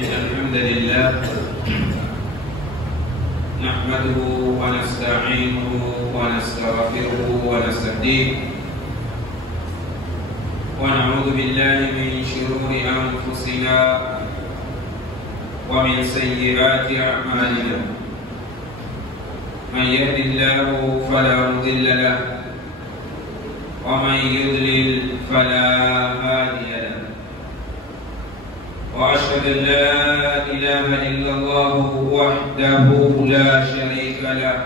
إن الحمد لله نحمده ونستعينه ونستغفره ونستهديه ونعوذ بالله من شرور أنفسنا ومن سيئات أعمالنا من يهد الله فلا مضل له ومن يضلل فلا هادي له وأشهد أن لا إله إلا الله وحده لا شريك له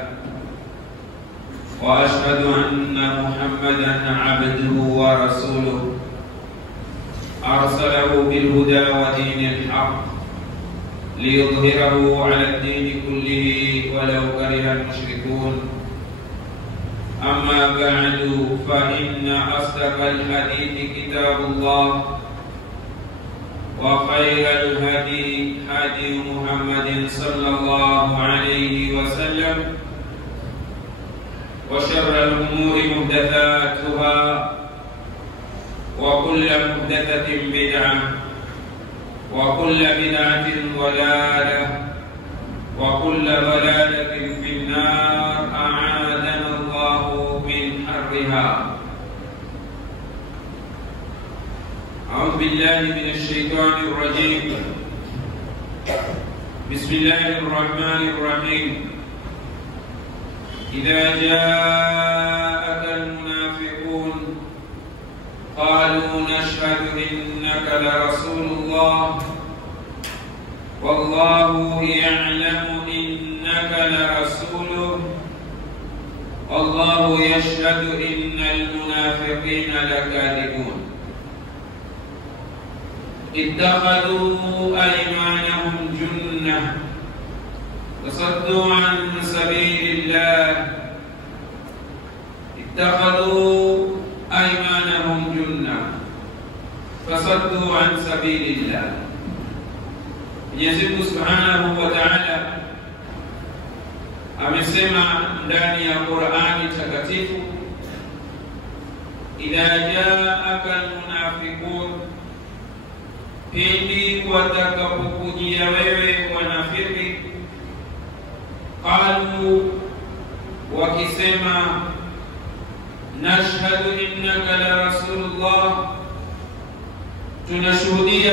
وأشهد أن محمدا عبده ورسوله أرسله بالهدى ودين الحق ليظهره على الدين كله ولو كره المشركون أما بعد فإن أصدق الحديث كتاب الله وخير الهدي هدي محمد صلى الله عليه وسلم وشر الأمور محدثاتها وكل محدثة بدعة وكل بدعة ضلالة وكل ضلالة في النار أعاذنا الله من حرها. أعوذ بالله من الشيطان الرجيم. بسم الله الرحمن الرحيم. إذا جاءك المنافقون قالوا نشهد إنك لرسول الله والله يعلم إنك لرسوله والله يشهد إن المنافقين لكاذبون اتخذوا أيمانهم جنة وصدوا عن سبيل الله اتخذوا أيمانهم جنة فصدوا عن سبيل الله. Mwenyezi Mungu Subhanahu wa Ta'ala amesema ndani ya Qur'ani takatifu, idha ja'aka almunafiqun, pindi watakapokujia wewe wanafiki, qalu, wakisema, nashhadu innaka la rasulullah, tunashuhudia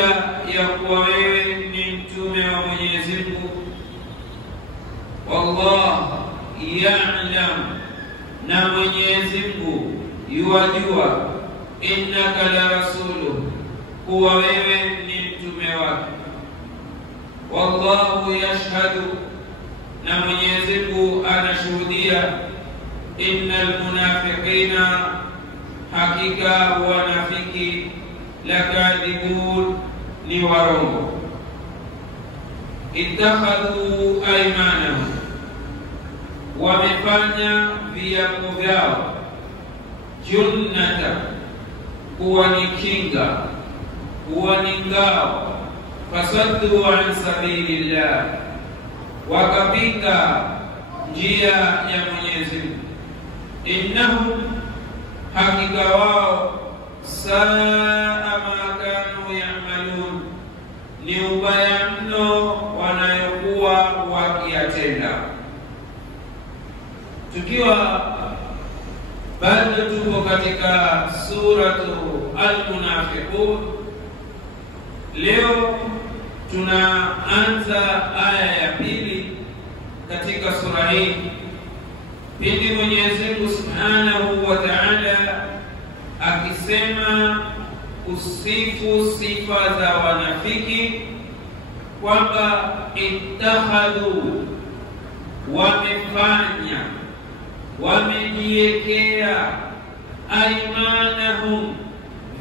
ya kuwa wewe ni mtume wa Mwenyezi Mungu. Wallah ya'lam, na Mwenyezi Mungu yuwajua, innaka la rasuluhu, kuwa wewe ni mtume wake. Wallahu yashhadu, na Mwenyezi Mungu anashuhudia, innal munafiqina, hakika wanafiki, lakadhibun, ni warongo. Ittakhadhu aymanahum, wamefanya viapo vyao, junnata, kuwa ni kinga, kuwa ni ngao, fasaddu an sabilillah, wakapinga njia ya Mwenyezi Mungu. Innahum, hakika wao, saa ma kanu ya'malun, ni ubaya mno wanayokuwa wakiyatenda. Tukiwa bado tuko katika suratu Al-Munafiqun, leo tunaanza aya ya pili katika sura hii, pindi Mwenyezi Mungu Subhanahu wa Ta'ala akisema usifu sifa za wanafiki kwamba ittakhadhu, wamefanya, wamejiwekea, aymanahum,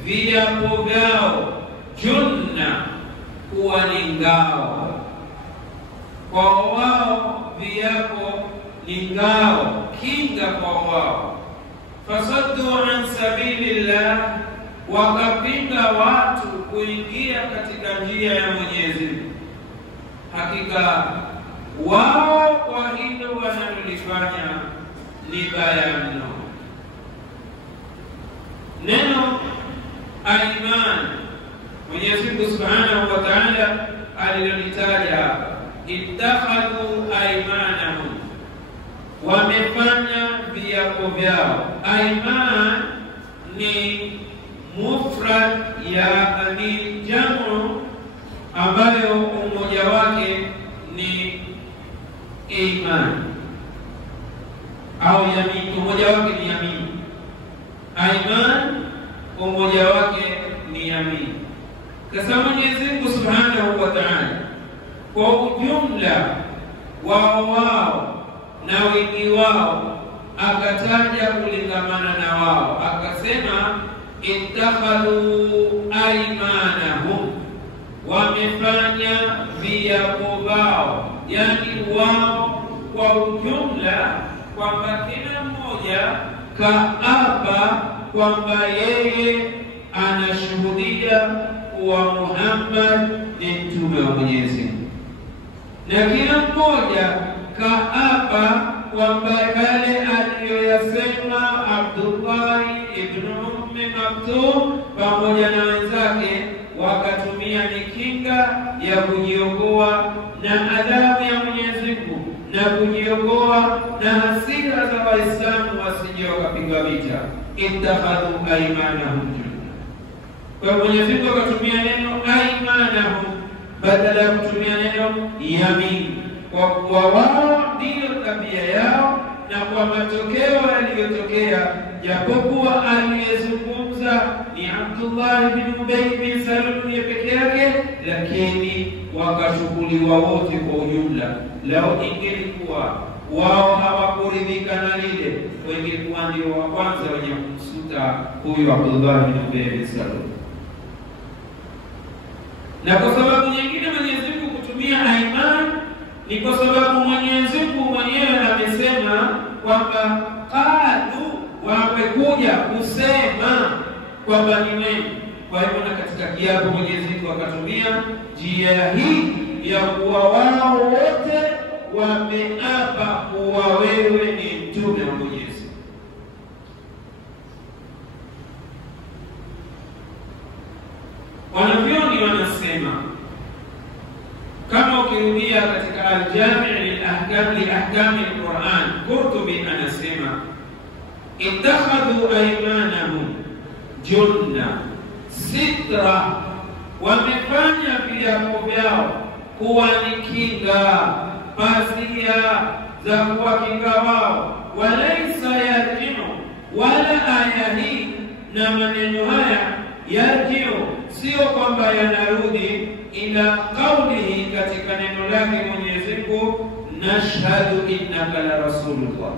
viapo vyao, junna, kuwa ni ngao. Kwa wao viapo ni ngao, kinga kwa wao. Fasaddu an sabilillah, wakapinga watu kuingia katika njia ya Mwenyezi Mungu. Hakika wao kwa hilo wanalolifanya ni baya mno. Neno al-iman, Mwenyezi Mungu Subhanahu wa Ta'ala alilolitaja hapa, ittakhadhu aymanahum, wamefanya viapo vyao. Ayman ni mufrad ya ni jamu ambayo umoja wake ni iman au yamin, umoja wake ni yamin. Ayman umoja wake ni yamin. Sasa Mwenyezi Mungu Subhanahu wa Ta'ala kwa ujumla wao na wingi wao akataja kulingamana na wao, akasema ittakhadhu aymanahum, wamefanya viapo vyao. Yani wao kwa ujumla kwamba kila mmoja kaapa kwamba yeye anashuhudia kuwa Muhammad ni mtume wa Mwenyezi Mungu, na kila mmoja kaapa kwamba yale aliyoyasema Abdullah ibn Ummi Maktum pamoja na wenzake wakatumia ni kinga ya kujiokoa na adhabu ya Mwenyezi Mungu na kujiokoa na hasira za Waislamu wasije wakapigwa vita. Ittakhadhu aymanahum, kwa Mwenyezi Mungu akatumia neno aymanahum badala ya kutumia neno yamin, kwa kuwa wao ndiyo tabia yao na kwa matokeo yaliyotokea, japokuwa aliyezungumza ni Abdullah bin Ubay bin Salul peke yake, lakini wakashughuliwa wote kwa ujumla. Lao ingelikuwa wao hawakuridhika na lile, wengekuwa ndio wa kwanza wenye kumsuta huyu Abdullah bin Ubay bin Salul. Na kwa sababu nyingine Mwenyezi Mungu kutumia ayman ni kwa sababu Mwenyezi Mungu mwenyewe amesema kwamba qalu, wamekuja kusema kwamba ni wewe. Kwa hivyo na katika kiapo Mwenyezi Mungu akatumia njia hii ya kuwa wao wote wameapa kuwa wewe ni mtume wa Mwenyezi. Wanavyoni wanasema, kama ukirudia katika al-Jami' li-ahkam al-Qur'an, Qurtubi anasema ittakhadhu aymanahum junna sitra, wamefanya viapo vyao kuwa ni kinga, pazia za kuwakinga wao. Walaysa yarji'u, wala aya hii na maneno haya yarji'u sio kwamba yanarudi ila qawlihi, katika neno lake Mwenyezi Mungu nashhadu innaka la rasulullah.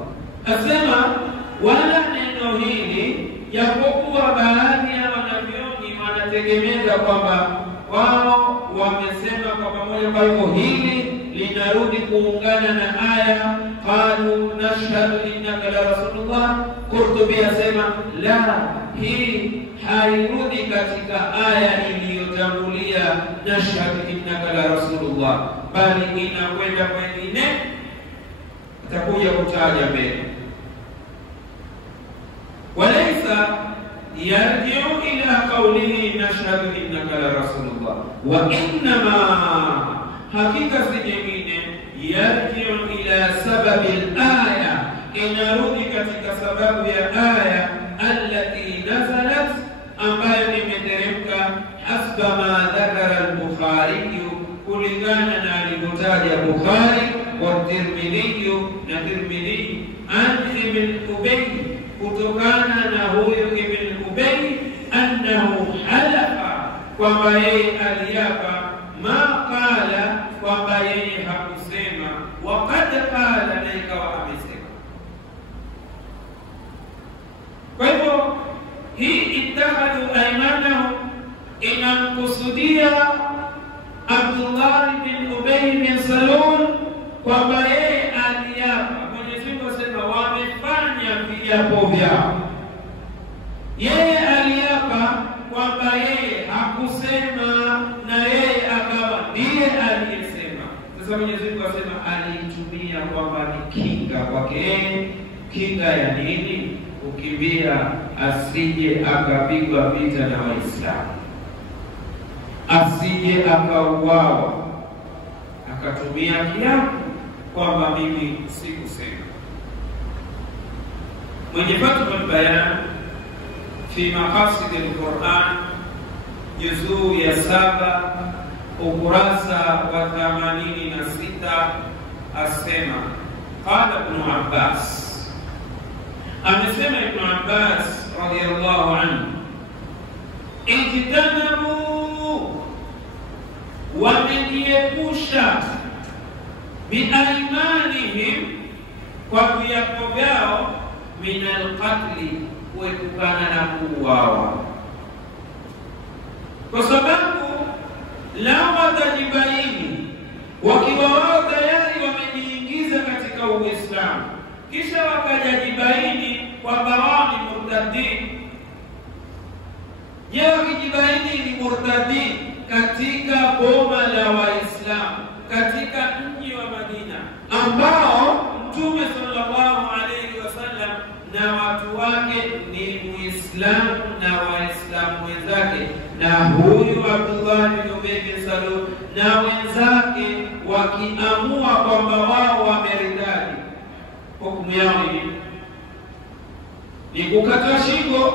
Asema wala neno hili, japokuwa baadhi ya wanavyoni wanategemeza kwamba wao wamesema kwa pamoja, kwa hivyo hili linarudi kuungana na aya qalu nashhadu innaka la rasulullah. Qurtubi asema la, hii hairudi katika aya iliyotangulia nashhadu innaka la rasulullah, bali inakwenda kwengine, atakuja kutaja mbele. Walaysa yarji'u ila qawlihi nashhadu innaka la rasulullah, wa innama, hakika si jingine, yarji'u ila sababi al-aya, inarudi katika sababu ya aya allati nazalat, ambayo imeteremka hasba ma dhakara al-Bukhari, kulingana na alivyotaja Bukhari wa Tirmidhi na Tirmidhi an Ibn Ubay, kutokana na huyo Ibn Ubay annahu halafa, kwamba yeye aliapa, ma qala, kwamba yeye hakusema, wa qad qala, na ikawa amesema. Kwa hivyo hii ittakhadhu aymanahum inamkusudia Abdullah bin Ubay bin Salul, kwamba yeye aliapa. Mwenyezi Mungu asema wamefanya viapo vyao, yeye aliapa kwamba yeye hakusema na yeye akawa ndiye aliyesema. Sasa Mwenyezi Mungu asema alitumia kwamba ni kinga kwake yeye. Kinga ya nini? Kukimbia asije akapigwa vita na Waislamu, asije akauawa, akatumia kiapo kwamba mimi sikusema. Mwenye Fathul Bayan fi Maqasid al-Quran juzuu ya 7 ukurasa wa 86 asema, qala Ibn Abbas, amesema Ibn Abbas radiyallahu anhu, ijtanabu, wamejiepusha biaimanihim, kwa viapo vyao, min alqatli, kuepukana na kuuawa, kwa sababu lao watajibaini wakiwa wao tayari wamejiingiza katika Uislamu, kisha wakajajibaini kwamba wao ni murtadin. Je, wakijibaini ni murtadin katika boma la Waislamu, katika mji wa Madina ambao Mtume sallallahu alayhi wasallam na watu wake ni Muislamu na Waislamu wenzake, na huyu Abdullah bin Ubay bin Salul na wenzake wakiamua kwamba wao wameridadi, hukumu yao ni kukatwa shingo,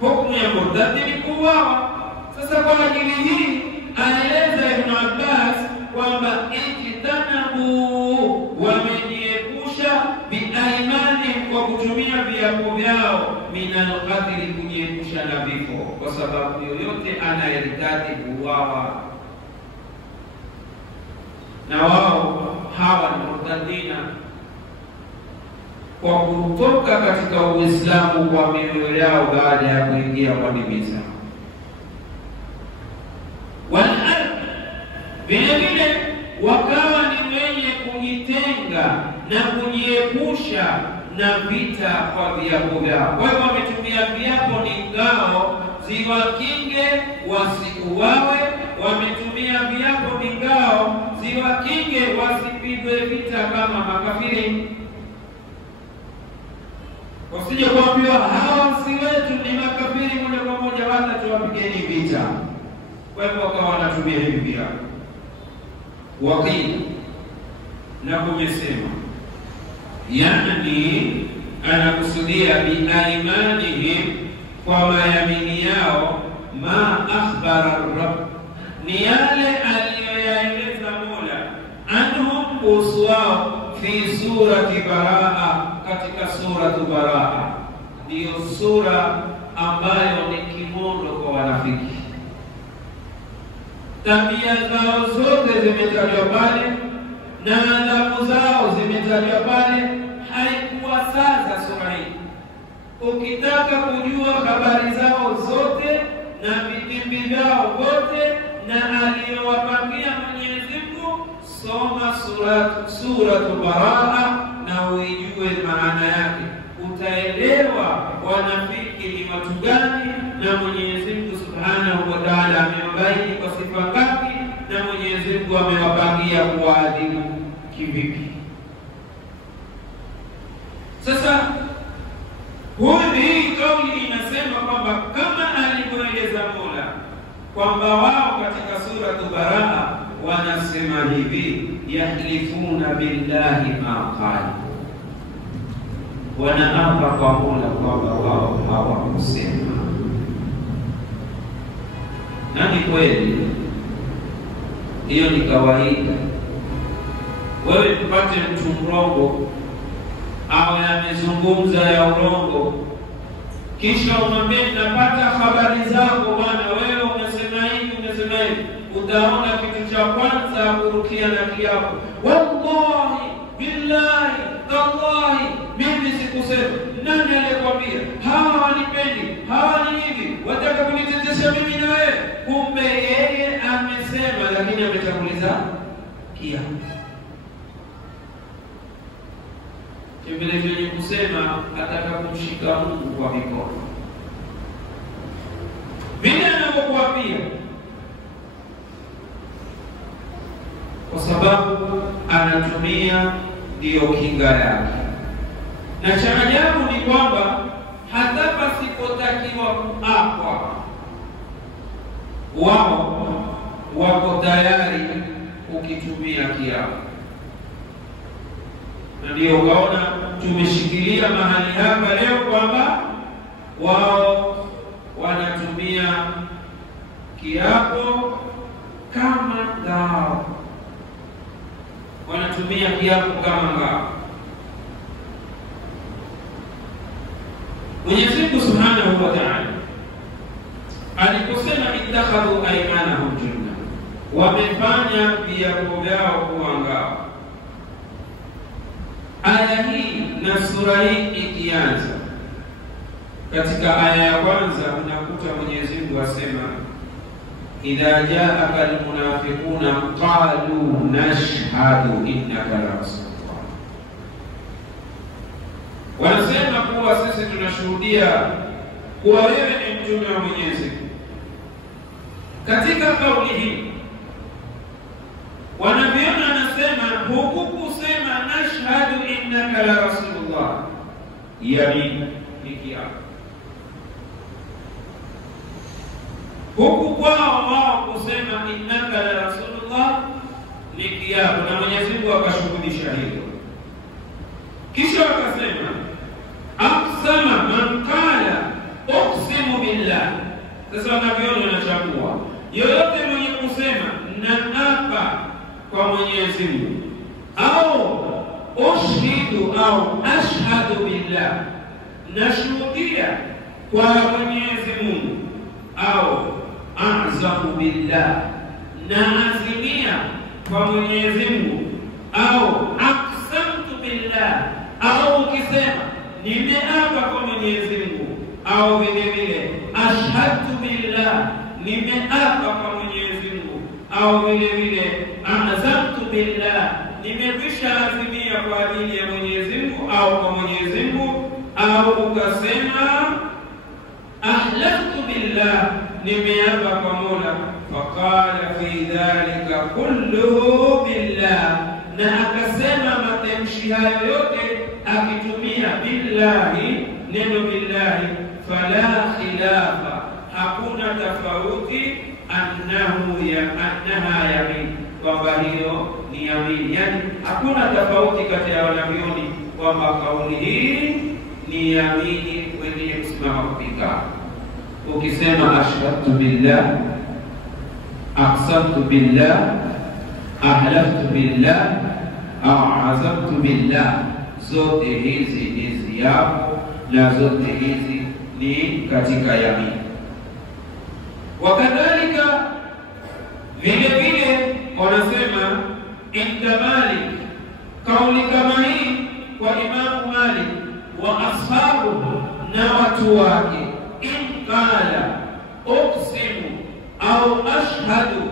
hukumu ya murtadi ni kuuawa. Sasa kwa ajili hii anaeleza Ibn Abbas kwamba ijtanabu, wamejiepusha biaimani, kwa kutumia viapo vyao, min alqatli, kujiepusha na vifo, kwa sababu yoyote anayeritadi kuuawa, na wao hawa ni murtadina kwa kutoka katika Uislamu kwa mioyo yao baada ya kuingia kwa dini zao. Wal-harb, vile vile wakawa ni wenye kujitenga na kujiepusha na vita kwa viapo vyao. Kwa hivyo wametumia viapo ni ngao ziwakinge wasiuawe, wametumia viapo ni ngao ziwakinge wasipigwe vita kama makafiri. Wasije kuambiwa hawa si wetu, ni makafiri moja kwa moja, wala tuwapigeni vita. Kwa hivyo wakawa wanatumia hivi viapo. Wakili na kumesema, yani anakusudia biaimanihim, kwa mayamini yao, ma akhbara Rabb, ni yale aliyoyaeleza Mola, anhum, kuhusu wao, fi surati Baraa, katika suratu Baraa. Ndiyo sura ambayo ni kimondo kwa wanafiki. Tabia zao zote zimetajwa pale na adhabu zao zimetajwa pale. Haikuwa sasa sura hii, ukitaka kujua habari zao zote na vitimbi vyao vote na aliyowapangia Mwenyezi Mungu, soma suratu Baraa na uijue maana yake. Utaelewa wanafiki ni watu gani, na Mwenyezi Mungu Subhanahu wa Ta'ala amewabaini kwa sifa ngapi, na Mwenyezi Mungu amewapangia kuadhibu kivipi. Sasa hii kauli inasema kwamba kama alivyoeleza Mola kwamba wao katika suratu Baraa wanasema hivi, yahlifuna billahi ma qalu, wanaapa kwa Mola kwamba wao hawakusema. Na ni kweli, hiyo ni kawaida. Wewe tupate mtu mrongo au amezungumza ya urongo, kisha umwambie napata habari zako bwana, wewe unasema hivi, unasema hivi, utaona kitu cha kwanza kurukia na kiapo, wallahi billahi tallahi mimi sikusema. Nani aliyekwambia? Hawa wanipendi, hawa ni hivi, wataka kunitetesha mimi na wewe. Kumbe yeye amesema, lakini ametanguliza kiapo. Vile vile kusema ataka kumshika Mungu kwa mikono, vile anapokuapia, kwa sababu anatumia ndiyo kinga yake. Na cha ajabu ni kwamba hata pasipotakiwa kuapwa, wao wako tayari ukitumia kiapo. Na ndio ukaona tumeshikilia mahali hapa leo kwamba wao wanatumia kiapo kama ngao, wanatumia kiapo kama ngao. Mwenyezi Mungu Subhanahu wa Ta'ala aliposema ittakhadhu aymanahum junna, wamefanya viapo vyao kuwa ngao. Aya hii na sura hii ikianza, katika aya ya kwanza unakuta Mwenyezi Mungu asema idha jaaka almunafiquna qalu nashhadu innaka la rasulullah, wanasema kuwa sisi tunashuhudia kuwa wewe ni mtume wa Mwenyezi Mungu. Katika kauli hii wanaviona anasema huku kusema nashhadu innaka la rasulullah, yamin ni kiapo. Huku kwao wao kusema innaka la rasulullah ni kiapo, na Mwenyezi Mungu akashughulisha hilo. Kisha wakasema aqsama man qala uqsimu billah. Sasa wanaviona wanachagua yoyote mwenye kusema naapa kwa Mwenyezi Mungu, au ushhidu au ashhadu billah, nashuhudia kwa Mwenyezi Mungu, au a'zamu billah, naazimia kwa Mwenyezi Mungu, au aqsamtu billah, au ukisema nimeapa kwa Mwenyezi Mungu, au vile vile ashhadu billah, nimeapa kwa Mwenyezi Mungu, au vile vile azamtu billah, nimekwisha azimia kwa ajili ya Mwenyezi Mungu au kwa Mwenyezi Mungu, au ukasema ahlaftu billah, nimeapa kwa Mola. Faqala fi dhalika kulluhu billah, na akasema matamshi hayo yote akitumia billahi, neno billahi. Fala khilafa, hakuna tofauti, annaha yamin, kwamba hiyo ni yamin. Yani hakuna tofauti kati ya wanavyoni kwamba kauli hii ni yamini wenye kusimama kupika. Ukisema ashhadu billah, aqsamtu billah, ahlaftu billah, au azamtu billah, zote hizi ni ziapo na zote hizi ni katika yamini. Wakadhalika vile vile wanasema inda Malik, kauli kama hii kwa Imamu Malik wa ashabuhu, na watu wake, in qala uqsimu au ashhadu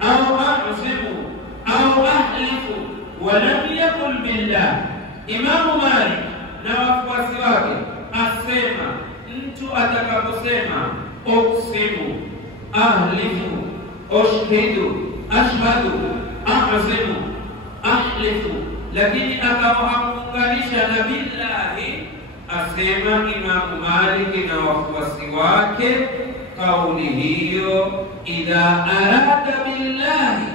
au a'zimu au ahlifu wa lam yakul billah. Imamu Malik na wafuasi wake asema mtu atakaposema uqsimu, ahlifu, ushhidu, ashhadu, a'zimu, ahlifu, lakini akawa hakuunganisha na billahi, asema Imamu Malik na wafuasi wake kauli hiyo idha arada billahi,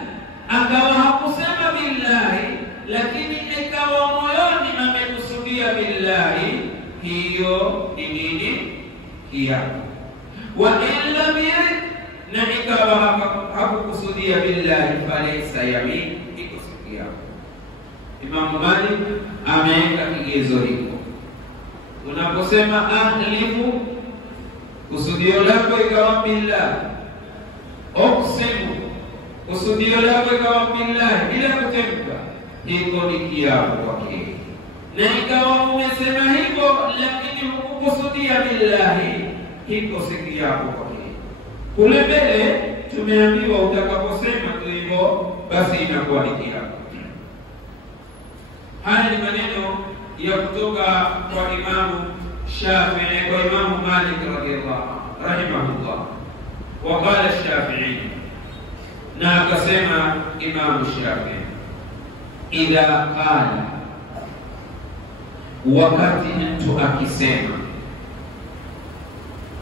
akawa hakusema billahi, lakini ikawa moyoni amekusudia billahi, hiyo ni nini? Kiapo. Wa illa bihi, na ikawa hakukusudia billahi, falaysa yamin, iko kiapo. Imamu Malik ameweka kigezo hiko. Unaposema ahlifu, kusudio lako ikawa billah, uqsimu, kusudio lako ikawa billah bila kutemka, hiko ni kiapo kwake. Na ikawa umesema hivyo lakini hukukusudia billahi, hiko si kiapo kwake. Kule mbele tumeambiwa utakaposema tu hivyo basi inakuwa ni kiapo. Haya ni maneno ya kutoka kwa Imamu Shafi'i, kwa Imamu Malik rahimahullah. Waqala Shafi'i, na akasema Imamu Shafi'i, idha qala, wakati mtu akisema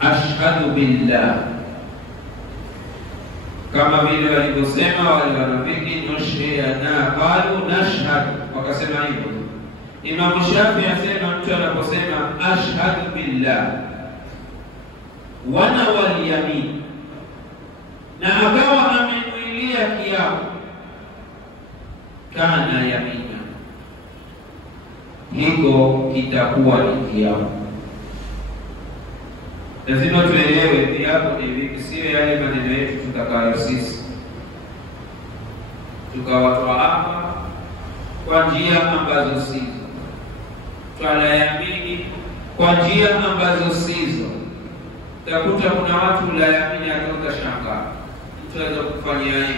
ashhadu billah kama vile walivyosema wale wanafiki, nushhidana qalu nashhad, wakasema hivyo. Imam Shafi asema mtu anaposema ashhadu billah wana wal yamin, na akawa amenuilia kiapo, kana yamina, hiko kitakuwa ni kiapo. Lazima tuelewe viapo ni vipi, sio yale maneno yetu tutakayo sisi tukawatoa hapa kwa njia ambazo sizo, twayamini kwa njia ambazo sizo. Utakuta kuna watu la yamini atoka shangaa, mtu anaweza kufanyia hivi,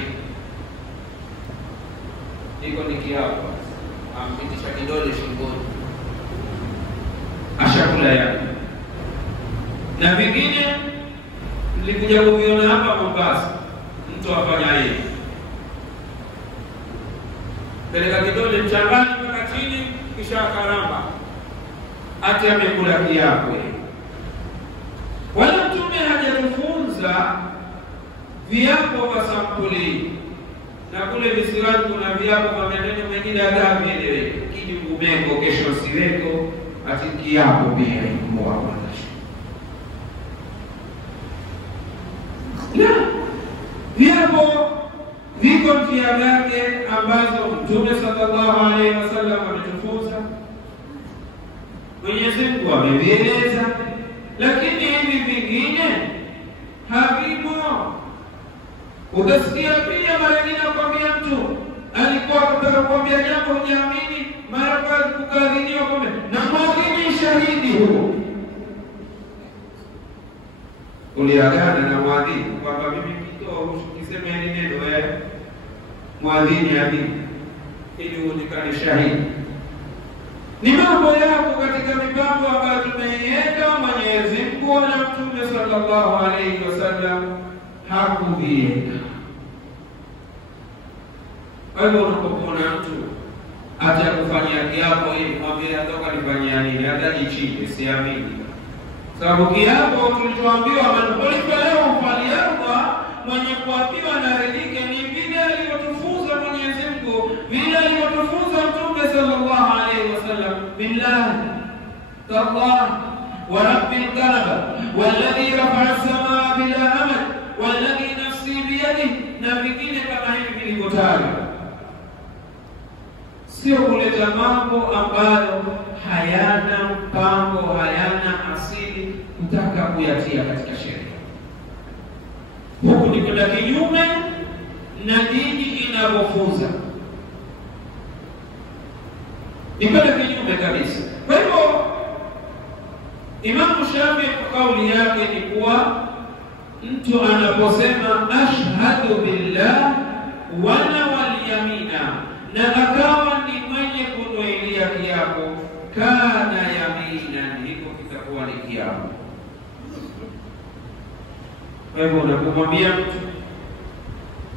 hiko ni kiapo, ampitisha kidole shingoni, ashakula yamini. Na vingine nilikuja kuviona hapa Mombasa, mtu afanya hivi, peleka kidole mchangani mpaka chini, kisha karamba, ati amekula kiapo. Wala Mtume hajatufunza viapo kwa sampuli, na kule visiwani kuna viapo kwa maneno mengine hata havieleweki, kidi umeko kesho siweko, ati kiapo pia ikuwa wanashi. Na viapo viko njia yake ambazo Mtume sallallahu alaihi wasallam ametufunza, Mwenyezi Mungu amevieleza, lakini hivi vingine havimo. Utasikia pia mara nyingine akwambia mtu alikuwa kutaka kuambia jambo hujaamini, mara kwa kukadhiniwa kwamba na mwadhini shahidi huo. Uliagana na mwadhini kwamba mimi kisema hili neno mwadhini adini ili uonekane shahidi. Ni mambo yako katika mipango ambayo tumeiweka Mwenyezi Mungu na Mtume sallallahu alaihi wasallam hakuviweka. Kwa hivyo unapokuona mtu atakufanyia kiapo ili mwambie atoka nifanyia nini, hata jichinde, siamini. Sababu kiapo tulichoambiwa manpolifa leo ufaliarwa, mwenye kuapiwa na ridhike, ni vile alivyotufunza Mwenyezi Mungu, vile alivyotufunza Mtume sallallahu alaihi wasallam. Billahi tallah wa rabbil kaaba walladhi rafa'a as-samaa bila amad walladhi nafsi biyadihi, na vingine kama hivi vilivyotajwa. Sio kuleta mambo ambayo hayana mpango, hayana asili, kutaka kuyatia katika sheria. Huku ni kwenda kinyume na dini inavyofunza, ni kwenda kinyume kabisa. Kwa hivyo Imam Shafi kauli yake ni kuwa mtu anaposema ashhadu billah wana wal yamina, na akawa ni mwenye kunuilia kiapo, kana yamina, hiko kitakuwa ni kiapo. Kwa hivyo unapomwambia mtu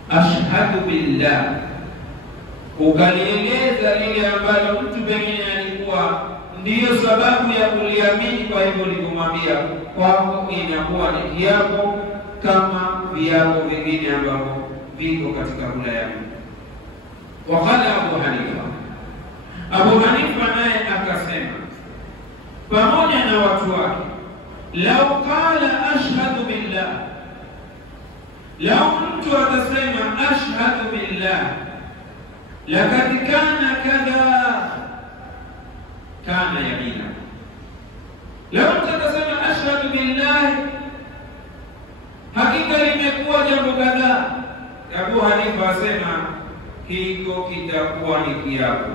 ashhadu billah, ukalieleza lile ambalo mtu pengine alikuwa ndiyo sababu ya kuliamini, kwa hivyo nikumwambia kwako inakuwa ni kiapo kama viapo vingine ambavyo viko katika kula ya Mungu. Wakala Abu Hanifa naye akasema pamoja na watu wake, lau qala ashhadu billah, lau mtu atasema ashhadu billah lakad kana kadha kana yamina. Lau mtu atasema ashhadu billah, hakika limekuwa jambo kadhaa, Abu Hanifa asema hiko kitakuwa ni kiapo.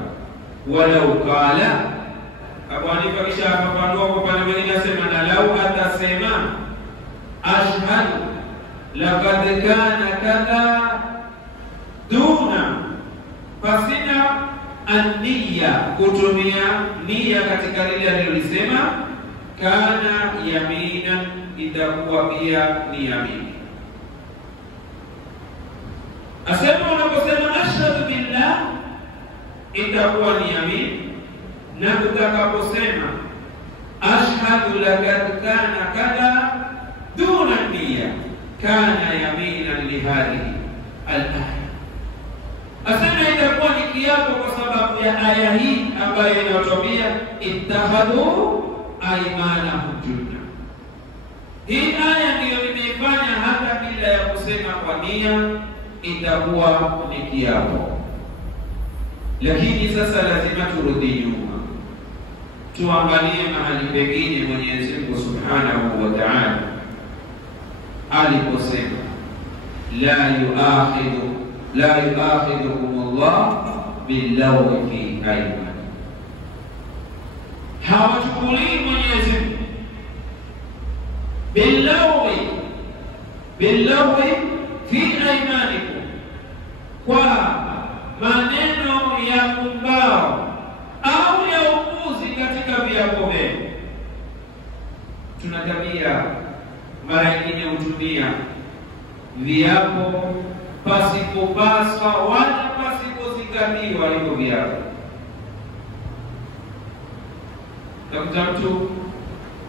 Walau qala, Abu Hanifa kisha afafanua kwa pale mwingine asema, na lau atasema ashhadu laqad kana kadha duna, pasina an-niyya, kutumia nia katika lile alilolisema, kana yamina, itakuwa pia ni yamini. Asema unaposema ashhadu billah itakuwa ni yamin, na utakaposema ashhadu laqad kana kadha duna niyya kana yaminan lihadhihi al-aya. Asema itakuwa ni kiapo kwa sababu ya aya hii ambayo inatuambia ittakhadhu aymanahum junna. Hii aya ndiyo imeifanya hata bila ya kusema kwa nia itakuwa ni kiapo. Lakini sasa lazima turudi nyuma, tuangalie mahali pengine Mwenyezi Mungu Subhanahu wa Ta'ala aliposema la yu'akhidhukumullah billaghwi fi aymanikum. Hawachukulii Mwenyezi Mungu billaghwi fi aymanikum, kwa maneno ya pumbao au ya upuzi katika viapo vyenu. Tuna tabia mara nyingine hutumia viapo pasipopaswa wala pasipozingatiwa hivyo viapo. Takuta mtu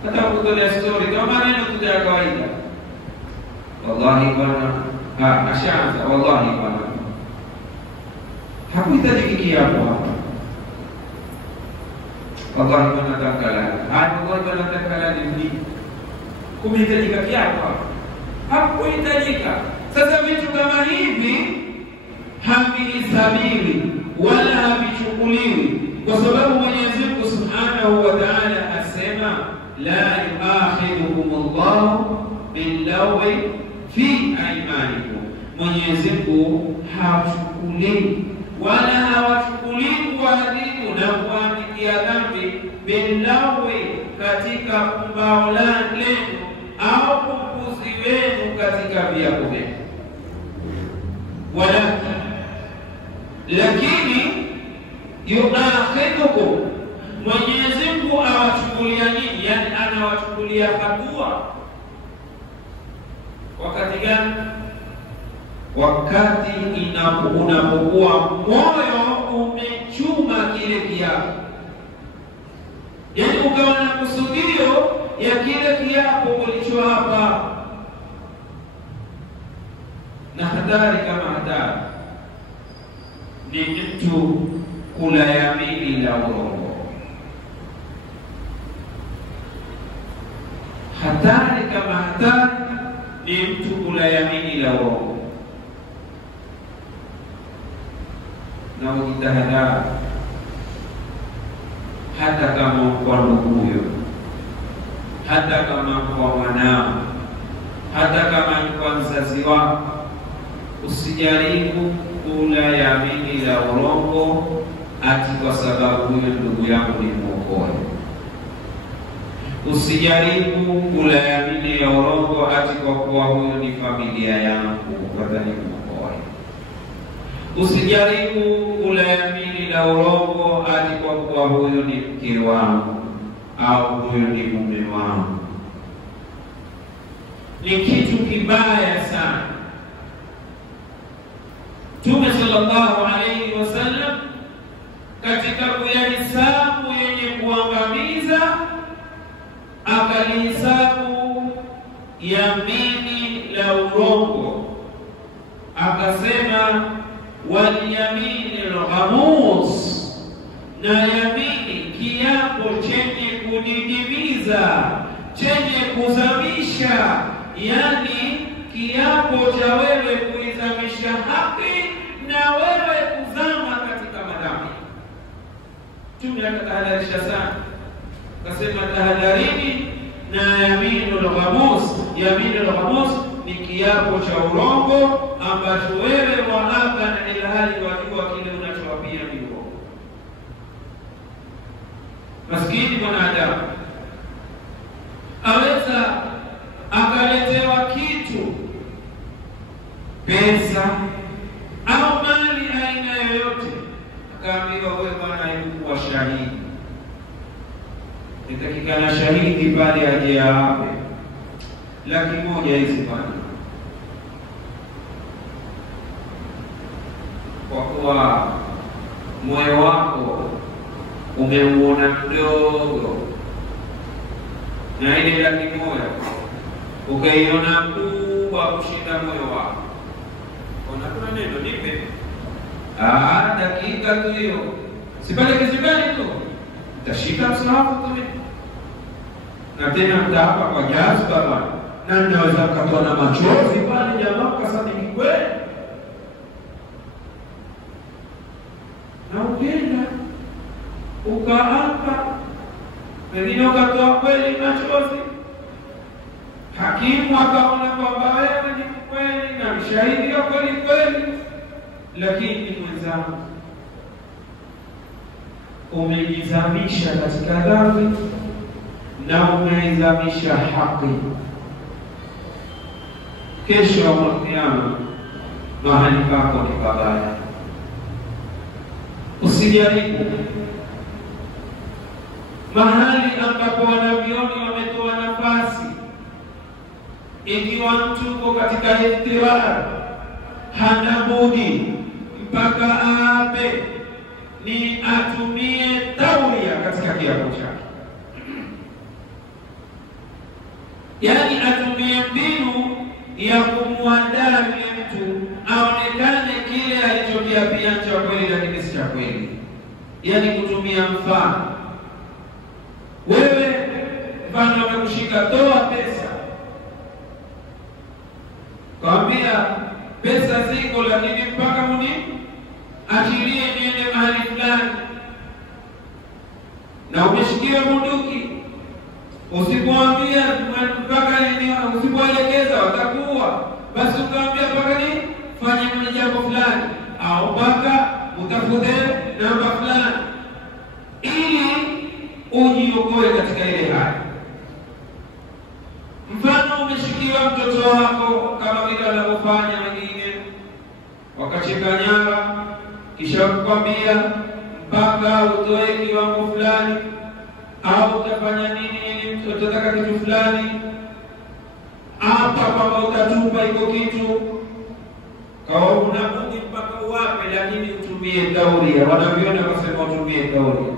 hata kutolea story kama maneno tu ya kawaida, wallahi bwana, ashaanza wallahi bwana, hakuhitaji kiapo hapa. Wallahi bwana takala, wallahi bwana takala ni kumehitajika kiapo hapa, hakuhitajika. Sasa vitu kama hivi havihesabiwi wala havichukuliwi, kwa sababu Mwenyezi Mungu Subhanahu wa Ta'ala asema la yu'akhidhukumullahu billaghwi fi aymanikum. Mwenyezi Mungu hachukuli wala hawachukuli kuadhibu na kuandikia dhambi billaghwi, katika pumbao lenu au upuzi wenu katika viapo vyenu, lakini yu'akhidhukum, Mwenyezi Mungu awachukulia nini? Yani anawachukulia hatua. Wakati gani? Wakati unapokuwa moyo umechuma kile kiapo, yani ukawa na kusudio ya kile kiapo ulichoapa. Na hatari kama hatari ni mtu kula yamini la urongo. Hatari kama hatari ni mtu kula yamini la urongo. Na ujitahadhari, hata kama kwa nduguyo, hata kama kwa mwanao, hata kama kwa mzazi wako, usijaribu kula yamini la urongo ati kwa sababu huyo ndugu yangu ni mwokoe. Usijaribu kula yamini ya urongo ati kwa kuwa huyo ni familia yangu kadhani mwokoe. Usijaribu kula yamini la urongo ati kwa kuwa huyo ni mke wangu au huyo ni mume wangu. Ni kitu kibaya sana. Mtume sallallahu alayhi wasallam katika kuyahesabu yenye kuangamiza akalihesabu yamini la urongo, akasema walyamini al-ghamus, na yamini kiapo chenye kudidimiza, chenye kuzamisha, yani kiapo cha wewe kuizamisha haki na wewe kuzama katika madhambi. Mtume akatahadharisha sana, akasema tahadharini na yaminul ghamus. Yaminul ghamus ni kiapo cha urongo ambacho wewe waapa na ilhali wajua kile unachowapia ni urongo. Maskini mwanadamu aweza akaletewa kitu, pesa au mali aina yoyote, akaambiwa wewe bwana, haikuwa shahidi, nitakikana shahidi pale aje ape 100,000 hizi bwana, kwa kuwa moyo wako umeuona mdogo na ile 100,000 ukaiona kubwa mkubwa kushinda moyo wako. Kuna neno nipe dakika tu hiyo, sipale kizibani tu utashika msahafu tu, na tena mtaapa kwa jazba bwana, na naweza katoa na machozi pale jamaa kasadiki kweli, na ukenda ukaapa pengine ukatoa kweli machozi, hakimu akaona kwamba wewe ni kweli na mshahidi wa kweli kweli, lakini mwenzangu umejizamisha katika dhambi na umeizamisha haki. Kesho ya Kiyama mahali pako ni pabaya. Usijaribu mahali ambapo wanavyoni wametoa nafasi. Ikiwa mtu uko katika ihtirar, hana budi mpaka aape ni atumie tauria katika kiapo chake, yani atumie mbinu ya kumwandaa yule mtu aonekane kile alichokiapia cha kweli lakini si cha kweli, yani kutumia mfano. Wewe mfano umekushika, toa pesa, kwambia pesa ziko lakini mpaka muni achilie niende mahali fulani, na umeshikia bunduki, usipoambia mpaka ni usipoelekeza watakuwa, basi ukaambia mpaka ni fanye jambo fulani au mpaka utafute namba fulani ili ujiokoe katika ile hali. Mfano umeshikiwa mtoto wako kama vile wanavyofanya wengine, wakacheka nyara kisha kukwambia mpaka utoe kiwango fulani au utafanya nini ili utataka kitu fulani, hapa kwamba utatupa iko kitu kwa unabudi mpaka uwape, lakini utumie tauria. Wanaviona wasema utumie tauria,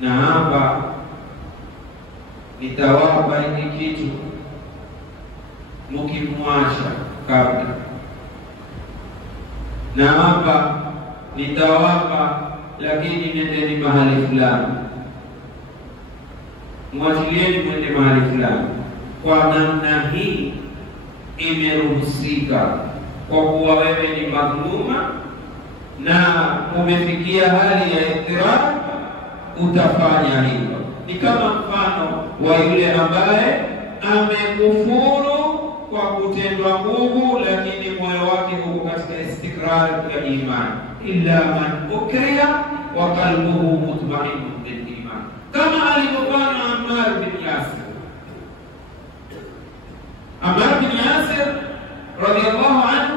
na hapa nitawapa hiki kitu mukimwasha kabla, na hapa nitawapa lakini nendeni mahali fulani, mwachilieni mwende mahali fulani. Kwa namna hii imeruhusika, kwa kuwa wewe ni madhuluma na umefikia hali ya ihtirar, utafanya hivyo. Ni kama mfano wa yule ambaye amekufuru kwa kutendwa nguvu, lakini moyo wake uko katika istikrar ya imani. Illa man ukriha wa qalbuhu mutma'innun bil iman, kama alivyofanya Ammar bin Yasir. Ammar bin Yasir radiyallahu anhu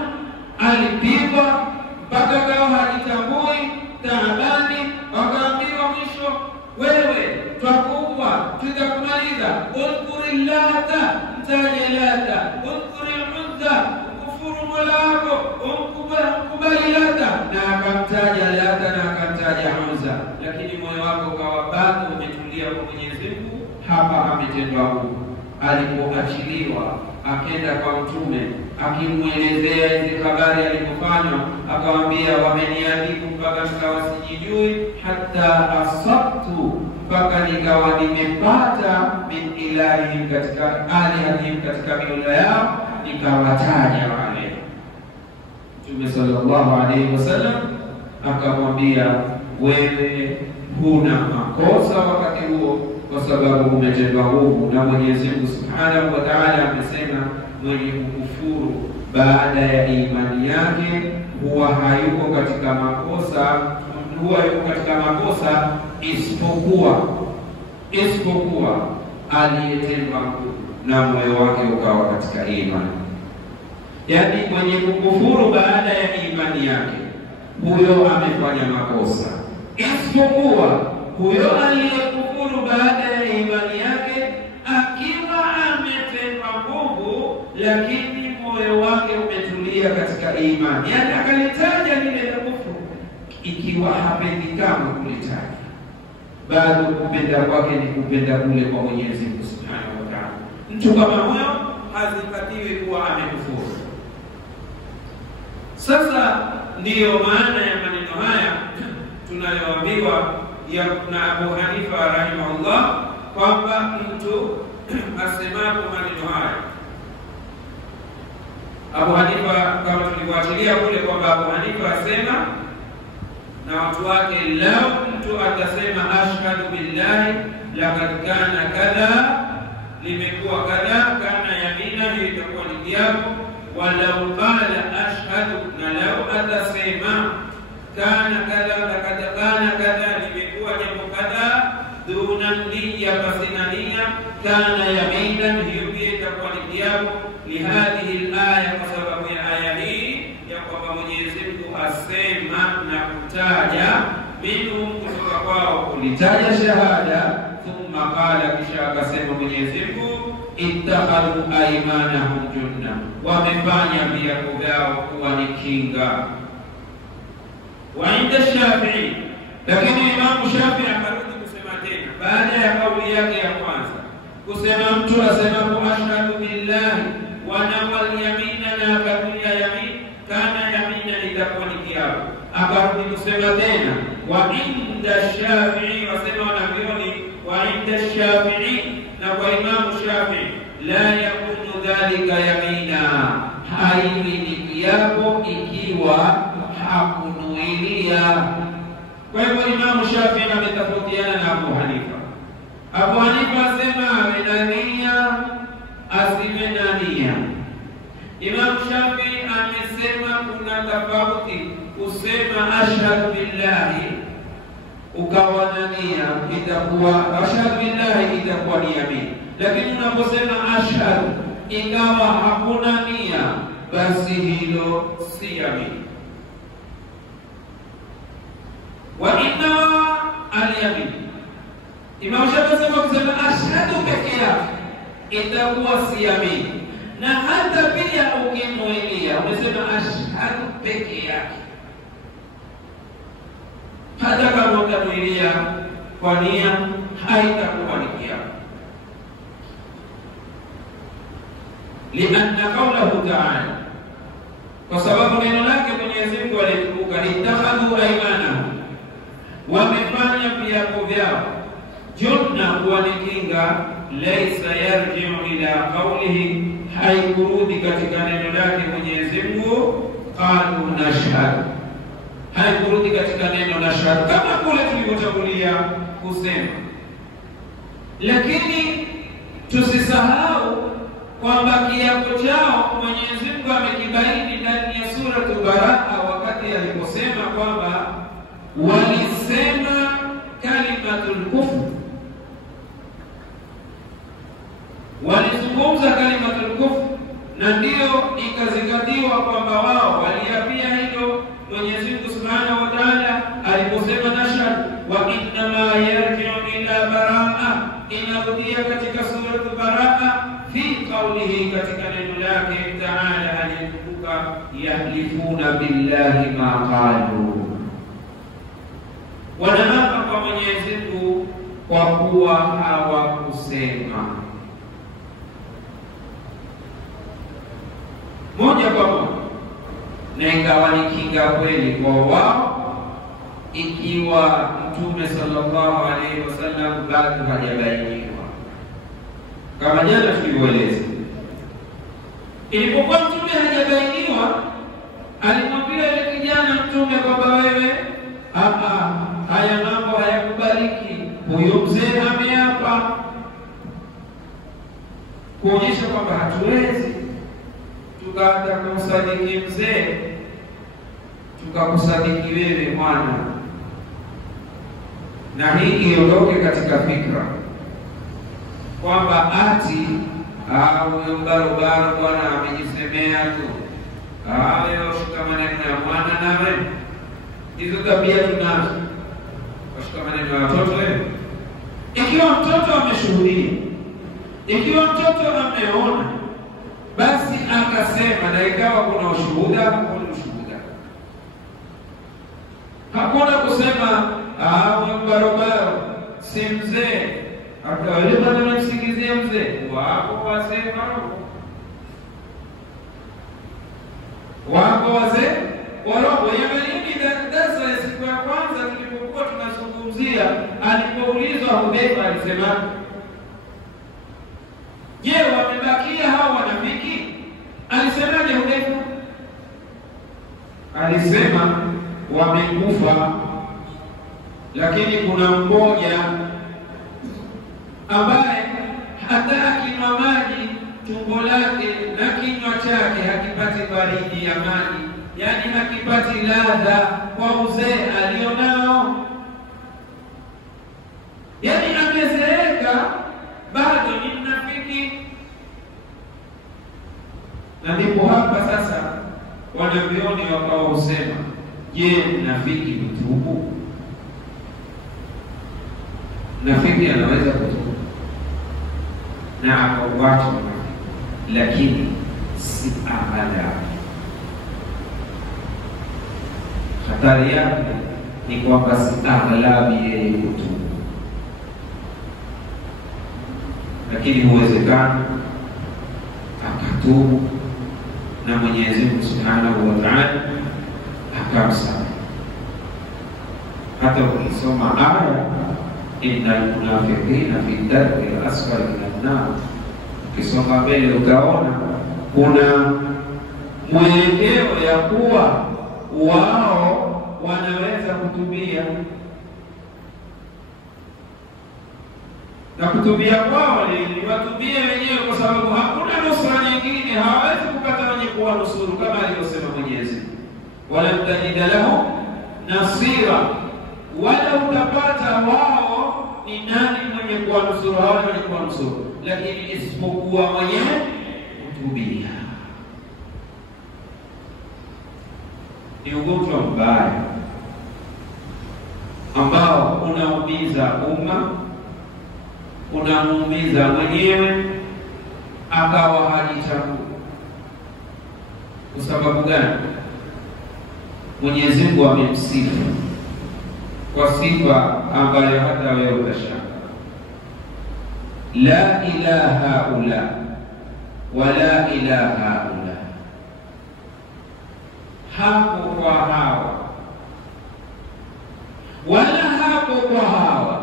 alipigwa mpaka kawa halitambui, taabani, wakaambiwa mwisho, wewe twakuwa tutakumaliza, udhkuri Lata, mtaje Lata, udhkuri Uzza, kufuru mola wako, umkubali Lata, na akamtaja Lata na akamtaja Uzza, lakini moyo wako kawa bado umetulia kwa Mwenyezi Mungu. Hapa ametendwa nguvu. Alipoachiliwa akenda kwa Mtume akimwelezea hizi habari alipofanywa, akamwambia wameniadhibu mpaka nikawa sijijui, hata asabtu, mpaka nikawa nimepata min ilahihim, katika alihatihim, katika miula yao nikawataja wale. Mtume sallallahu alaihi wasallam akamwambia, wewe huna makosa wakati huo, kwa sababu umetendwa nguvu. Na Mwenyezi Mungu Subhanahu wa Ta'ala amesema, mwenye kukufuru baada ya imani yake huwa hayuko katika makosa, isipokuwa aliyetendwa nguvu na moyo wake ukawa katika imani. Yani mwenye kukufuru baada ya imani yake, huyo amefanya makosa, isipokuwa huyo aliyekufuru baada ya imani yake akiwa ametendwa nguvu, lakini moyo wake umetulia katika imani, yani akalitaja lile la kufuru, ikiwa hapendi kama kulitaja, bado kupenda kwake ni kupenda kule kwa Mwenyezi Mungu Subhanahu wa Ta'ala. Mtu kama huyo hazipatiwi kuwa amekufuru. Sasa ndiyo maana ya maneno haya tunayoambiwa na Abu Hanifa rahimahullah, kwamba mtu asemapo maneno haya. Abu Hanifa, kama tulivyoachilia kule, kwamba Abu Hanifa asema na watu wake, lau mtu atasema ashhadu billahi laqad kana kadha, limekuwa kadha, kana yamina, hiyo itakuwa ni kiapo. Walau qala ashhadu, na lau atasema kana kadha laqad kana kadha, limekuwa jambo kadha, duna niyya, pasina nia, kana yamina, hiyo pia itakuwa ni kiapo. Lihadhihi alaya, kwa sababu ya aya hii ya kwamba Mwenyezi Mungu asema na kutaja minhum, kutoka kwao kulitaja shahada. Thumma qala, kisha akasema Mwenyezi Mungu, ittakhadhu aymanahum junna, wamefanya viapo vyao kuwa ni kinga. Wa inda Shafi'i, lakini Imamu Shafi'i akarudi kusema tena baada ya kauli yake ya kwanza kusema mtu asemapo ashhadu billahi wa nawal yamina, na akatumia yamin, kana yamina, itakuwa ni kiapo. Akarudi kusema tena wa inda Shafi'i, wasema wanavyoni wa inda Shafi'i, na kwa Imamu Shafi'i, la yakunu dhalika yamina, haiwi ni kiapo ikiwa hakunuilia. Kwa hivyo Imamu Shafi'i ametofautiana na Abu Hanifa. Abu Hanifa asema awe na nia, asiwe na nia. Imam Shafi'i amesema kuna tofauti kusema ashhadu billahi ukawa na nia, itakuwa ashhadu billahi, itakuwa ni yamin. Lakini unaposema ashhadu ikawa hakuna nia, basi hilo si yamin. Wa inna al-yamin, Imam Shafi'i anasema kusema ashhadu peke yake itakuwa si yamin. Na hata pia ukimuilia umesema ashhadu peke yake, hata kama utamuilia kwa nia, haitakuwa ni kiapo. Lianna qawlahu ta'ala, kwa sababu neno lake Mwenyezi Mungu alitukuka, ittakhadhu aymanahum, wamefanya viapo vyao, junna, kuwa ni kinga. Laysa yarji'u ila qawlihi, haikurudi katika neno lake Mwenyezi Mungu qalu nashhadu, haikurudi katika neno nashhadu kama kule tulivyotangulia kusema. Lakini tusisahau kwamba kiapo chao Mwenyezi Mungu amekibaini ndani ya suratul Baraa, wakati aliposema kwamba walisema kalimatul kufr, walizungumza kalimatul kufr, na ndio ikazingatiwa kwamba wao waliapia hilo. Mwenyezi Mungu Subhanahu wa Ta'ala aliposema nashhad, wa inna ma yarji'u ila baraa, inarudia katika suratul Baraa fi qawlihi, katika neno lake Ta'ala aliyetukuka, yahlifuna billahi ma qalu, wanaapa kwa Mwenyezi Mungu kwa kuwa hawakusema. Moja kwa moja, na ingawa ni kinga kweli kwa wao, ikiwa Mtume sallallahu alaihi wasallam bado hajabainiwa, kama jana tulivyoeleza. Ilipokuwa Mtume hajabainiwa, alimwambia yule kijana Mtume kwamba wewe, haya mambo hayakubaliki, huyo mzee ameapa, kuonyesha kwamba hatuwezi tukaanza kumsadiki mzee tukakusadiki wewe mwana. Na hii iondoke katika fikra kwamba ati huyo barobaro bwana amejisemea tu, wewe ushika maneno ya mwana. Nawe hizo tabia tunazo, ushika maneno ya watoto. Wewe ikiwa mtoto ameshuhudia, ikiwa mtoto ameona, basi akasema, na ikawa kuna ushuhuda, kuna ushuhuda, hakuna kusema barobaro si mzee, hata wale bwana msingizia mzee wako wasema wako wazee warongo. Yamelini darasa ya siku ya kwanza tulipokuwa tunazungumzia, alipoulizwa Hudhaifa alisema, je, wamebakia hao wanafiki? Alisemaje Hudhaifa? Alisema wamekufa, lakini kuna mmoja ambaye hata akinywa maji tumbo lake na kinywa chake hakipati baridi ya maji, yani hakipati ladha kwa uzee alionao, yani amezeeka bado ni mnafiki. Na ndipo hapa sasa wanavyoni wakawa husema, je, mnafiki mtubu? Mnafiki anaweza kutubu na akauacha unafiki, lakini si abada. Hatari yake ni kwamba si aghlabi yeye kutubu, lakini huwezekana akatubu na Mwenyezi Mungu Subhanahu wa Ta'ala akamsamehe. Hata ukisoma aya innal munafiqina fi darki al-asfali minan nar, ukisoma mbele utaona kuna mwelekeo ya kuwa wao wanaweza kutubia, na kutubia kwao ni watubie wenyewe, kwa sababu hakuna nusura nyingine, hawawezi kupata wenye kuwa nusuru, kama alivyosema Mwenyezi, wala mtajida lahu nasira, wala utapata wao ni nani mwenye kuwa nusuru, hawa mwenye kuwa nusuru, lakini isipokuwa mwenye kutubia. Ni ugonjwa mbaya ambao unaumiza umma, unamuumiza mwenyewe, akawa hajichagui. Kwa sababu gani? Mwenyezi Mungu amemsifu kwa sifa ambayo hata wewe utashaka, la ilaha ula wala ilaha ula, hapo kwa hawa wala hapo kwa hawa.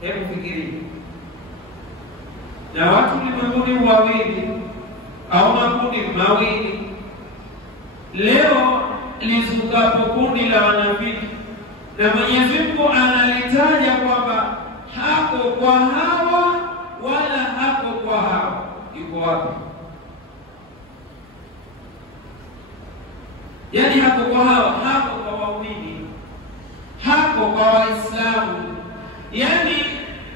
Hebu fikiri, na watu ulimwenguni wawili au makundi mawili, leo lizukapo kundi la wanafiki, na Mwenyezi Mungu analitaja kwamba hapo kwa hawa wala hapo kwa hawa. Yuko wapi? Yani hapo kwa hawa, hapo kwa waumini, hapo kwa Waislamu. Yani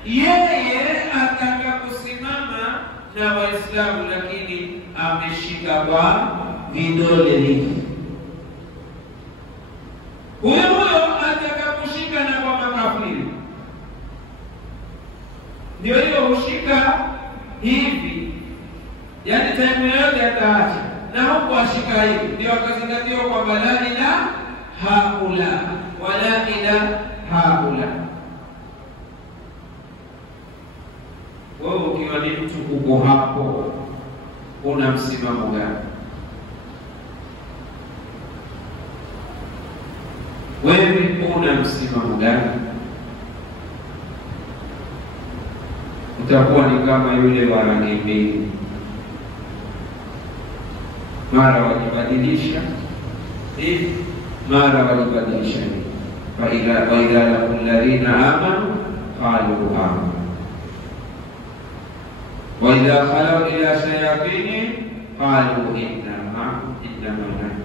yeye ataka kusimama na Waislamu, lakini ameshika kwa vidole hivi. Huyo ataka kushika na kwa makafiri, ndio hiyo hushika hivi, yani time yote ataacha, na huko ashika hivi, ndio akazingatiwa kwamba la ilaha haula wala ilaha haula. Wewe ukiwa ni mtu uko hapo, una msimamo gani? Wewe una msimamo gani? Utakuwa ni kama yule wa rangi mbili, mara wajibadilisha hivi, mara wajibadilisha hivi. Wa idha laqul ladhina amanu qalu amanu wa idha khalu ila shayatin qalu innama nahnu.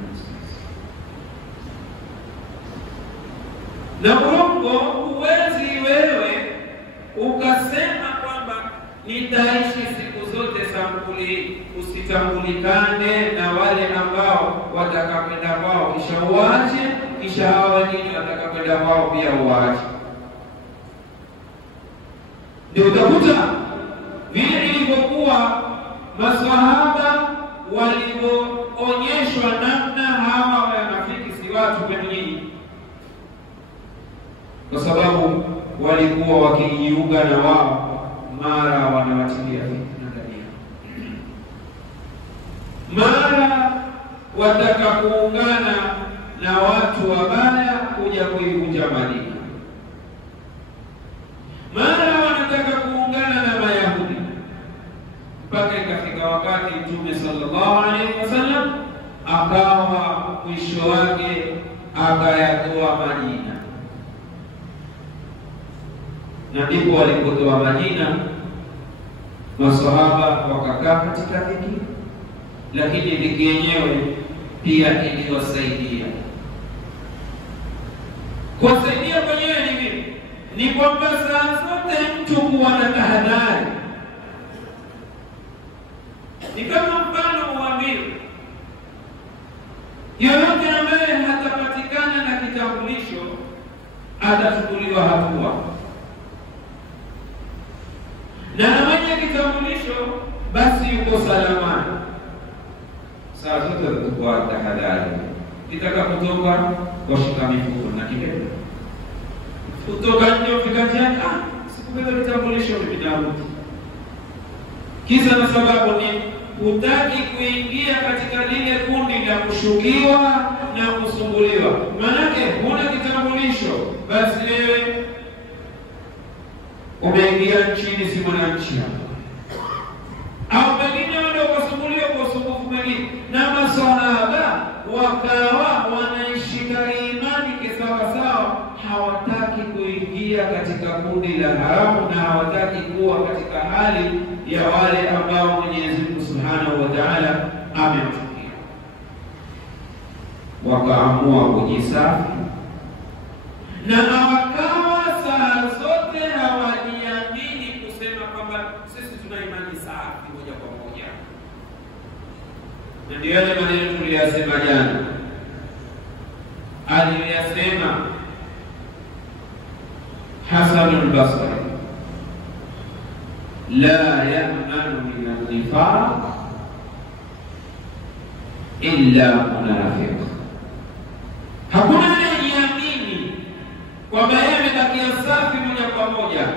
Na urongo huwezi wewe ukasema kwamba nitaishi siku zote sampuli, usitambulikane na wale ambao watakakwenda kwao kisha uache, kisha hawa wengine watakakwenda kwao pia uache. Ndio utakuta vile ilivyokuwa maswahaba walivyoonyeshwa namna hawa wanafiki si watu kwenu nyinyi, kwa sababu walikuwa wakijiunga na wao, mara wanawatilia fitna ndani yao. mara wataka kuungana na watu wabaya kuja kuivunja Madina, mara wanataka kuungana na Mayahudi, mpaka ikafika wakati Mtume sallallahu alaihi wasallam akawa mwisho wake akayatoa Madina. Na ndipo walipotoa Madina, maswahaba wakakaa katika dhiki, lakini dhiki yenyewe pia iliwasaidia. Kuwasaidia kwenyewe ni vipi? Ni kwamba saa zote mtu kuwa na tahadhari. Ni kama mfano uambiwe, yoyote ambaye hatapatikana na kitambulisho atachukuliwa hatua, na mwenye kitambulisho basi yuko salama. Saa zote tukua tahadhari. Kitaka kutoka washika mifuko na kibeba, kutoka nje ufika njiani, sikubeba kitambulisho nimedarudi. Kisa na sababu ni hutaki kuingia katika lile kundi la kushukiwa na kusumbuliwa. Maanake huna kitambulisho, basi wewe umeingia nchini si mwananchi hapa, au pengine wale wakasumbuliwa kwa usumbufu mwingine. Na maswahaba wakawa wanaishika imani kisawasawa, hawataki kuingia katika kundi la haramu na hawataki kuwa katika hali ya wale ambao Mwenyezi Mungu Subhanahu wa Ta'ala amewachukia. Wakaamua kujisafi, na wakawa saa zote hawajiamini kusema kwamba sisi tuna imani safi moja kwa moja. Na ndio yale maneno tuliyasema jana, aliyasema Hasan al-Basri, la ya'manu min an-nifaq illa munafiq. Hakuna anayeamini kwamba yeye amebakia safi moja kwa moja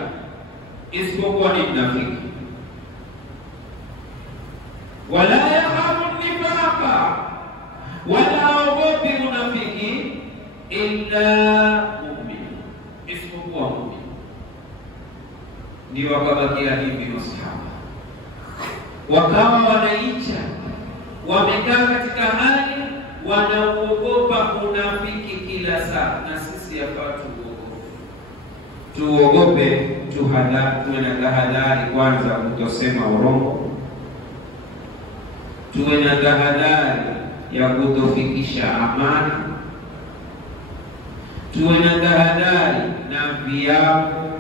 isipokuwa ni mnafiki. Wala yakhafu nifaqa, wala ogopi unafiki, illa mu'min, isipokuwa mu'min. Ndio wakabakia hivi masahaba, wakawa wanaicha, wamekaa katika hali wanaogopa unafiki kila saa. Na sisi hapa tuogope, tuwe na tahadhari kwanza kutosema urongo, tuwe na tahadhari ya kutofikisha amana, tuwe na tahadhari na viapo,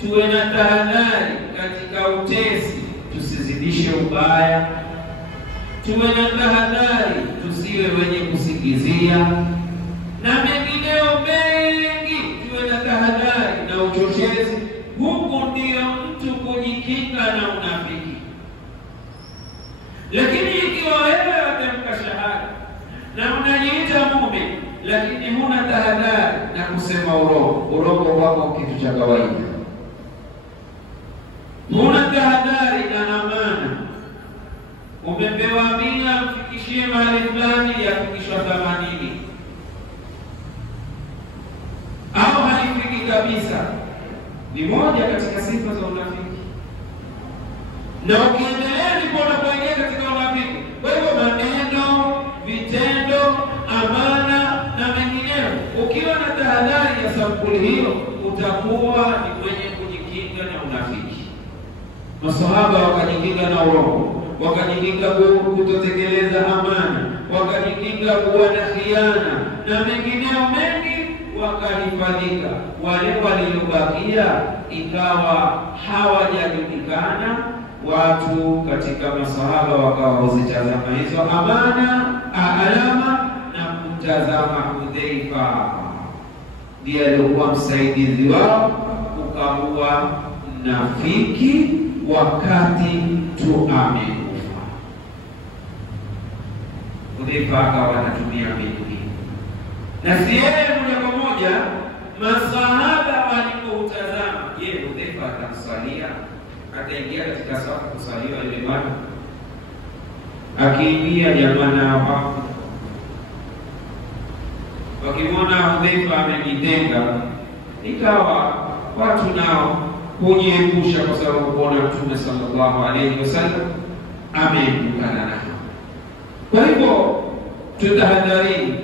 tuwe na tahadhari katika utesi, tusizidishe ubaya, tuwe na tahadhari tusiwe wenye kusikizia, na mengineo mengi. Tuwe na tahadhari na uchochezi. Huku ndio mtu kujikinga na unafiki. Lakini ikiwa wewe watamka shahada na unajiita muumini, lakini huna tahadhari na kusema urongo wako kitu cha kawaida, huna tahadhari na amana, umepewa 100 mfikishie mahali fulani, yafikishwa 80 au haifiki kabisa, ni moja katika sifa za unafiki. Na ukiendelea ndipo unapoingia katika unafiki. Kwa hivyo maneno, vitendo, amana na mengineyo, ukiwa na tahadhari ya sampuli hiyo, utakuwa ni mwenye kujikinga na unafiki. Masahaba wakajikinga na urongo, wakajikinga kutotekeleza amana, wakajikinga kuwa na khiana na mengineo mengi, wakahifadhika. Wale waliobakia ikawa hawajajulikana, watu katika masahaba wakawa huzitazama hizo amana, alama, na kumtazama Hudhaifa ndiye alikuwa msaidizi wao, ukawa nafiki wakati tu amekufa. Hudhaifa akawa anatumia mengi, na si yeye moja kwa moja. Masahaba walipoutazama, je, Hudhaifa atamsalia, ataingia katika safu kusaliwa ile bwana? akiingia jamaa nao wakimwona Hudhaifa amejitenga, ikawa watu nao hujiepusha kwa sababu kuona Mtume sallallahu alayhi wasallam ameepukana nao. Kwa hivyo tutahadharini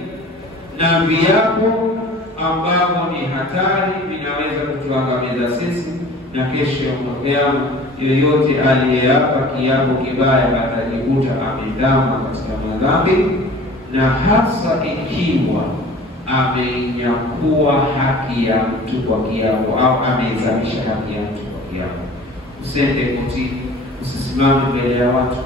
na viapo ambavyo ni hatari, vinaweza kutuangamiza sisi, na kesho ya Kiyama yoyote aliyeapa kiapo kibaya atajikuta amedhama katika madhambi, na hasa ikiwa amenyakua haki ya mtu kwa kiapo au ameizamisha haki ya mtu kwa kiapo. Usende kotini, usisimame mbele ya watu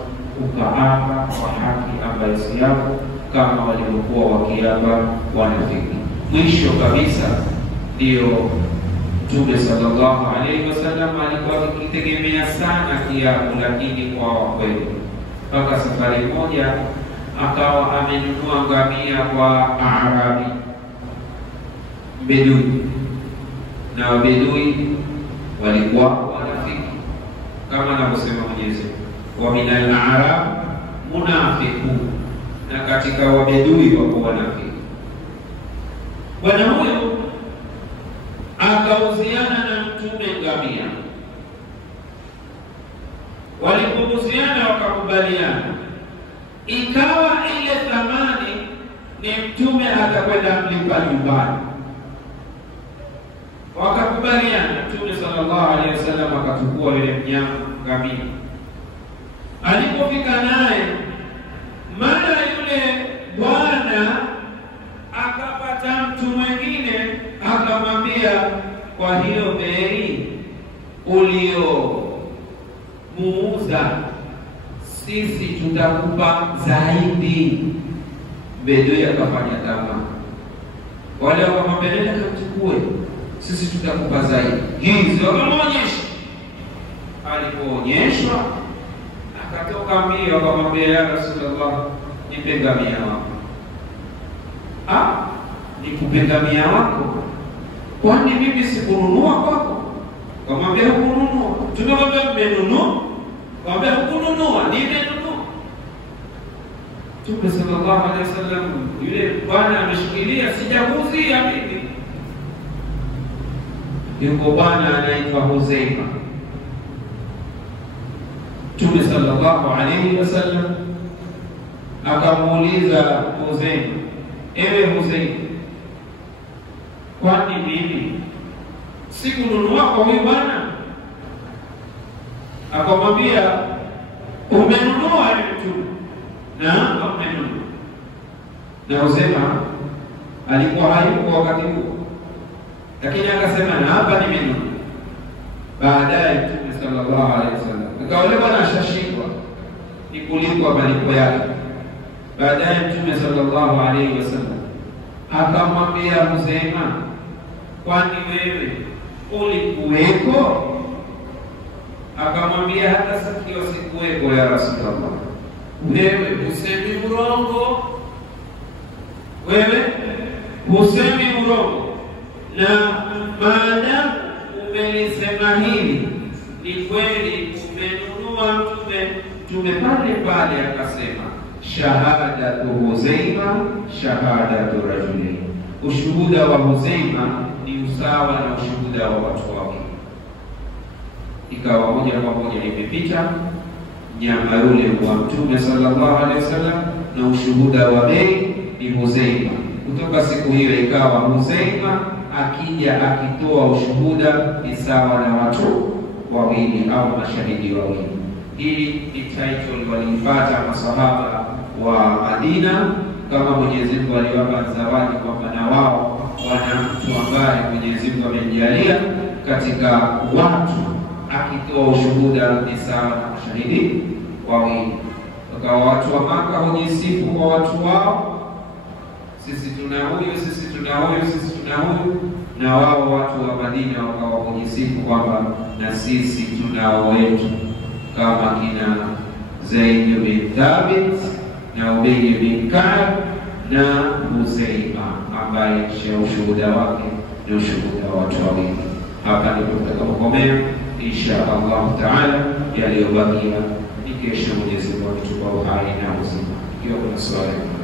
ukaapa kwa haki ambayo si yako, kama walivyokuwa wakiapa wanafiki. Mwisho kabisa, ndio Mtume sallallahu alaihi wasallam alikuwa akitegemea sana kiapo, lakini kwa kweli, mpaka safari moja akawa amenunua ngamia kwa Arabi Bedui, na Wabedui walikuwa wanafiki kama anavyosema Mwenyezi Mungu, wa minal a'rab munafiqun, na katika Wabedui wako wanafiki. Bwana huyo akauziana na Mtume ngamia. Walipouziana wakakubaliana, ikawa ile thamani ni Mtume atakwenda mlipa nyumbani. Wakakubaliana, Mtume sallallahu alaihi wasallam akachukua yule mnyama ngamia. Alipofika naye, mara yule bwana akapata mtu mwingine akamwambia, kwa hiyo bei ulio muuza sisi tutakupa zaidi. Bedui akafanya tamaa, wale wakamwambia nenda kamchukue, sisi tutakupa zaidi. Hizo wakamwonyesha. Alipoonyeshwa akatoka mbio akamwambia, ya Rasulullah, nipe ngamia wako. Nikupe ngamia wako? Kwani mimi sikununua kwako? Kamwambia hukununua. Tunamwambia mmenunua? Kamwambia hukununua, nimenunua. Mtume sallallahu alaihi wasallam, yule bwana ameshikilia, sijakuzia mimi. Yuko bwana anaitwa Huzaifa. Mtume sallallahu alaihi wasallam akamuuliza Huzaifa, ewe Huzaifa, kwani mimi sikununua kwa huyu bwana? Akamwambia, umenunua yule Mtume? Na umenunua. Na Huzaifa alikuwa hayuko wakati huo, lakini akasema, na hapa nimenunua. Baadaye Mtume sallallahu alaihi wasallam akaolewa na ashashikwa ni kulipwa malipo yake. Baadaye Mtume sallallahu alaihi wasallam akamwambia Huzaifa, kwani wewe ulikuweko? Akamwambia, hata sikiwa sikuweko ya Rasulullah. Wewe husemi urongo, wewe husemi urongo, na maadamu umelisema hili ni kweli, umenunua. Mtume pale pale akasema, shahadatu Huzaifa shahadatu rajulain, ushuhuda wa Huzaifa ni usawa na ushuhuda wa watu wake. Ikawa moja kwa moja imepita nyama yule wa Mtume sallallahu alaihi wasallam, na ushuhuda wa bei ni Huzaifa. Kutoka siku hiyo ikawa Huzaifa akija akitoa ushuhuda ni sawa na watu wawili au mashahidi wawili. Hii ni title walipata masahaba wa Madina, kama Mwenyezi Mungu aliwapa zawadi kwamba na wao wana mtu ambaye Mwenyezi Mungu amejalia katika watu akitoa ushuhuda ni sawa na mashahidi wawili. Wakawa watu wa Maka hujisifu kwa watu wao, sisi tuna huyu, sisi tuna huyu, sisi tuna huyu, na wao watu wa Madina wakawa hujisifu kwamba na sisi tunao wetu, kama kina Zaid bin Thabit na Ubay bin Ka'b na Huzaifa, ambaye ushuhuda wake ni ushuhuda wa watu wawili. Hapa ndipo tutakapokomea insha Allah taala. Yaliyobakia ni kesho Mwenyezi Mungu akitupa uhai na salih.